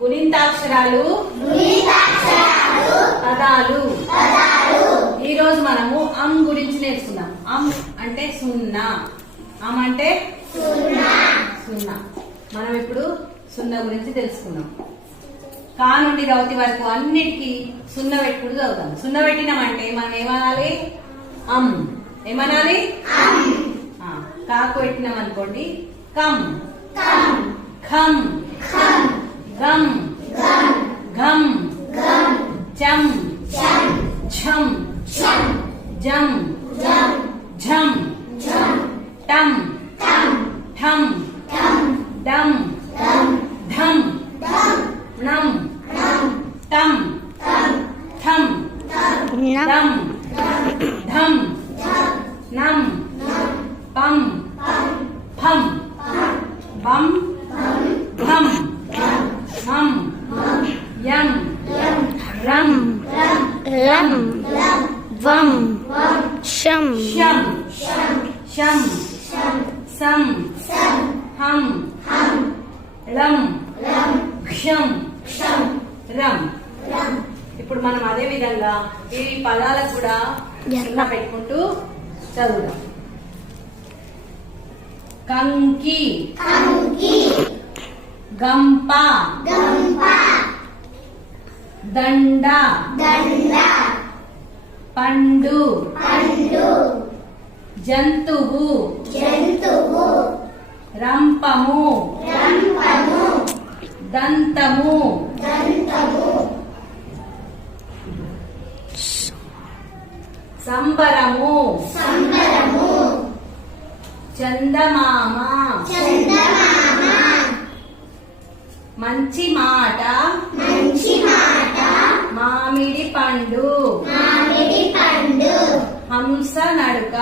గుణింతాక్షరాలు పదాలు. ఈ రోజు మనము అం గురించి నేర్చుకుందాం. అం అంటే సున్నా, అం అంటే సున్నా. మనం ఇప్పుడు సున్నా గురించి తెలుసుకుందాం. కా నుండి రౌతి వరకు అన్నిటికీ సున్నా పెట్టుకుంటూ చదువుతాం. సున్నా పెట్టినామంటే మనం ఏమనాలి? అం. ఏమనాలి? కాకు పెట్టినాం అనుకోండి కం, ఖం, గం, ఘం, చం, ఛం, జం, ఝం, టం, ఠం, డం, ధం, నం, టం, థం, దం, ధం, నం, పం, ఫం, బం, భం, హం, యం, రం, లం, వం, శం, శం, సం, హం, లం, క్షం, రం. ఇప్పుడు మనం అదే విధంగా ఈ పదాలకు కూడా సున్నా పెట్టుకుంటూ చదువుదాం. కంకి, గంప, దండ, పండు, జంతువు, రంపము, దంతము, సంబరము, చందమామ, మంచి మాట, మామిడి పండు, హంస నడుక,